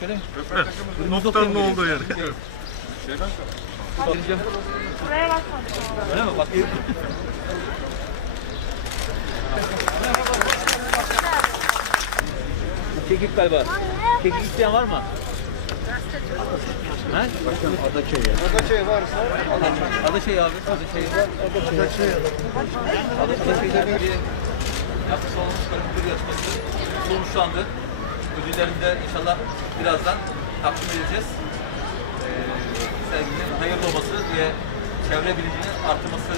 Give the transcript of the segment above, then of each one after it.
söyle. Noktanın olduğu yer. Buraya bakmadım. Öyle mi? Bu kekik galiba. Kekik isteyen var mı? Ha? Başkanım ada şey ya. Ada şey varsa. Ada şey abi. Ada şey. Ada şey. Ada şeyde bir yapmış olduğumuz karikatür yarışması sonuçlandı. Ödüllerini de inşallah birazdan takdim edeceğiz. Ee, serginin hayırlı olması ve çevre bilincinin artması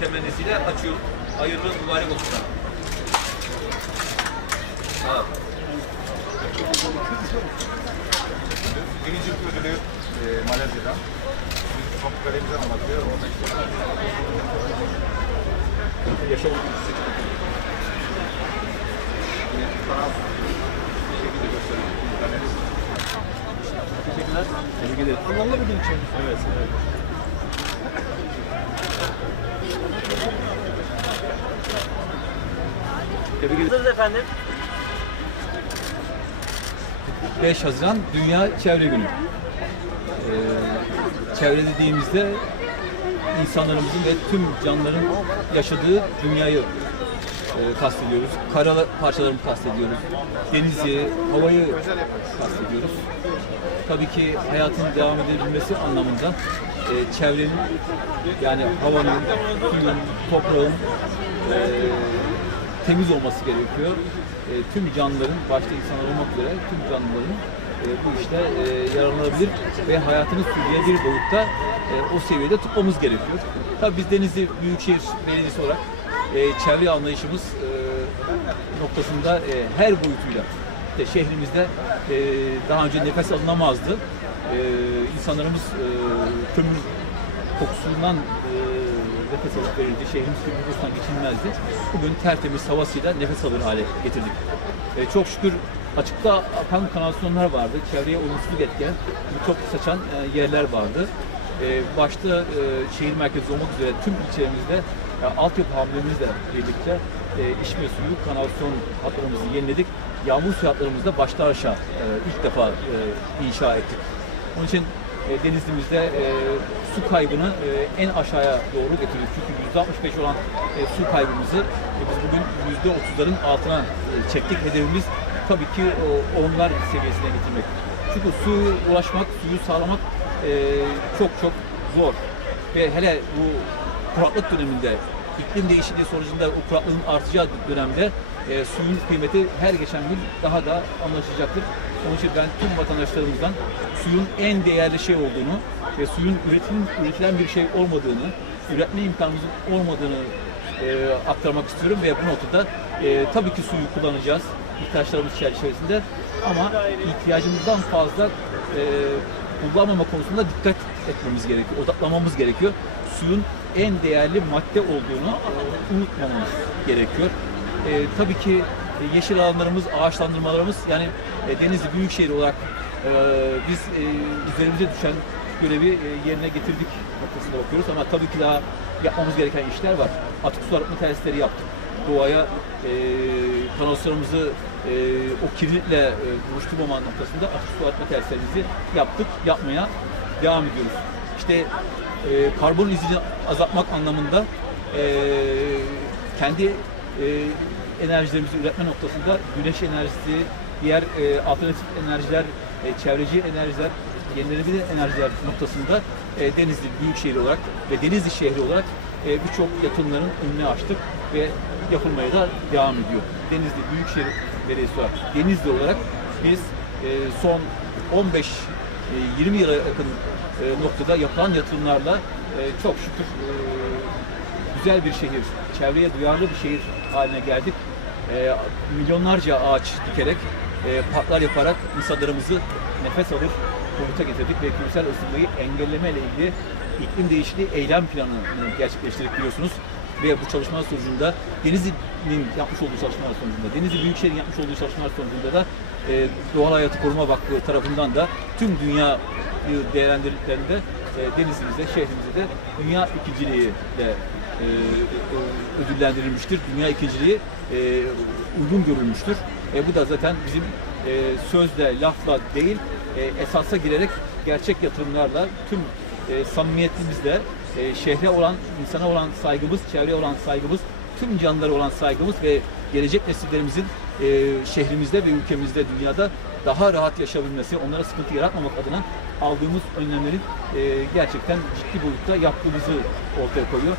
temennisiyle açıyorum. Hayırlı mübarek olsunlar. Sağ ol. Birincilik ödülü e, Malezya'dan. Kalemize anlatıyor. Yaşam bilgisi. Yine sanat bir şekilde gösteriyor. İnternet. Teşekkürler. Tebrik ederim. Anlamlı bir gün için. Evet, evet. Tebrik efendim? 5 Haziran Dünya Çevre Günü. Ee, çevre dediğimizde insanlarımızın ve tüm canlıların yaşadığı dünyayı e, kastediyoruz. Kara parçalarını kastediyoruz. Denizi, havayı kastediyoruz. Tabii ki hayatın devam edebilmesi anlamında e, çevrenin yani havanın, suyun, toprağın e, temiz olması gerekiyor. E, tüm canlıların, başta insanlar olmak üzere tüm canlıların e, bu işte e, yararlanabilir ve hayatını sürdürülebilir boyutta e, o seviyede tutmamız gerekiyor. Tabii biz Denizli Büyükşehir Belediyesi olarak e, çevre anlayışımız e, noktasında e, her boyutuyla işte şehrimizde e, daha önce nefes alınamazdı. E, insanlarımız e, kömür kokusundan e, nefes alıp verildi. Şehrimiz kömür kokusundan geçilmezdi. Bugün tertemiz havasıyla nefes alır hale getirdik. E, çok şükür açıkta akan kanalizasyonlar vardı. Çevreye olumsuzluk etken çok saçan e, yerler vardı. E, başta e, şehir merkezi olmak üzere tüm ilçelerimizde e, altyapı hamlemizle birlikte e, içme suyu, kanalizasyon hatlarımızı yeniledik. Yağmur suyu hatlarımızı da baştan aşağı e, ilk defa e, inşa ettik. Onun için e, denizimizde e, su kaybını e, en aşağıya doğru getirdik. Çünkü %65 olan e, su kaybımızı e, biz bugün %30'ların altına e, çektik. Hedefimiz tabii ki o, onlar seviyesine getirmek. Çünkü suyu ulaşmak, suyu sağlamak e, çok çok zor. Ve hele bu kuraklık döneminde iklim değişikliği sonucunda o kuraklığın artacağı dönemde e, suyun kıymeti her geçen gün daha da anlaşılacaktır. Onun için ben tüm vatandaşlarımızdan suyun en değerli şey olduğunu ve suyun üretim, üretilen bir şey olmadığını, üretme imkanımızın olmadığını e, aktarmak istiyorum ve bu noktada e, tabii ki suyu kullanacağız ihtiyaçlarımız çerçevesinde ama ihtiyacımızdan fazla e, kullanmama konusunda dikkat etmemiz gerekiyor, odaklamamız gerekiyor. Suyun en değerli madde olduğunu unutmamamız gerekiyor. E, tabii ki e, yeşil alanlarımız, ağaçlandırmalarımız yani e, Denizli Büyükşehir olarak e, biz e, üzerimize düşen görevi e, yerine getirdik noktasına bakıyoruz ama tabii ki daha yapmamız gereken işler var. Atık su arıtma tesisleri yaptık. Doğaya e, kanalizasyonumuzu e, o kirlilikle e, buluşturmama noktasında atık su arıtma tesislerimizi yaptık, yapmaya devam ediyoruz. İşte e, karbon izini azaltmak anlamında e, kendi e, enerjilerimizi üretme noktasında güneş enerjisi, diğer e, alternatif enerjiler, e, çevreci enerjiler, yenilenebilir enerjiler noktasında e, Denizli Büyükşehir olarak ve Denizli şehri olarak e, birçok yatırımların önüne açtık ve yapılmaya da devam ediyor. Denizli Büyükşehir Belediyesi olarak, Denizli olarak biz e, son 15 e, 20 yıla yakın e, noktada yapılan yatırımlarla e, çok şükür e, güzel bir şehir, çevreye duyarlı bir şehir haline geldik. E, milyonlarca ağaç dikerek, e, parklar yaparak insanlarımızı nefes alır boyuta getirdik ve küresel ısınmayı engelleme ile ilgili iklim değişikliği eylem planını gerçekleştirdik biliyorsunuz. Ve bu çalışmalar sonucunda Denizli'nin yapmış olduğu çalışmalar sonucunda, Denizli Büyükşehir'in yapmış olduğu çalışmalar sonucunda da e, Doğal Hayatı Koruma Vakfı tarafından da tüm dünya değerlendirdiklerinde e, denizimizde, şehrimizde de dünya ikinciliği de e, e, ödüllendirilmiştir. Dünya ikinciliği e, uygun görülmüştür. E, bu da zaten bizim e, sözle, lafla değil, e, esasa girerek gerçek yatırımlarla tüm e, samimiyetimizle e, şehre olan, insana olan saygımız, çevreye olan saygımız, tüm canlılara olan saygımız ve gelecek nesillerimizin e, şehrimizde ve ülkemizde, dünyada daha rahat yaşayabilmesi, onlara sıkıntı yaratmamak adına aldığımız önlemlerin e, gerçekten ciddi boyutta yaptığımızı ortaya koyuyor.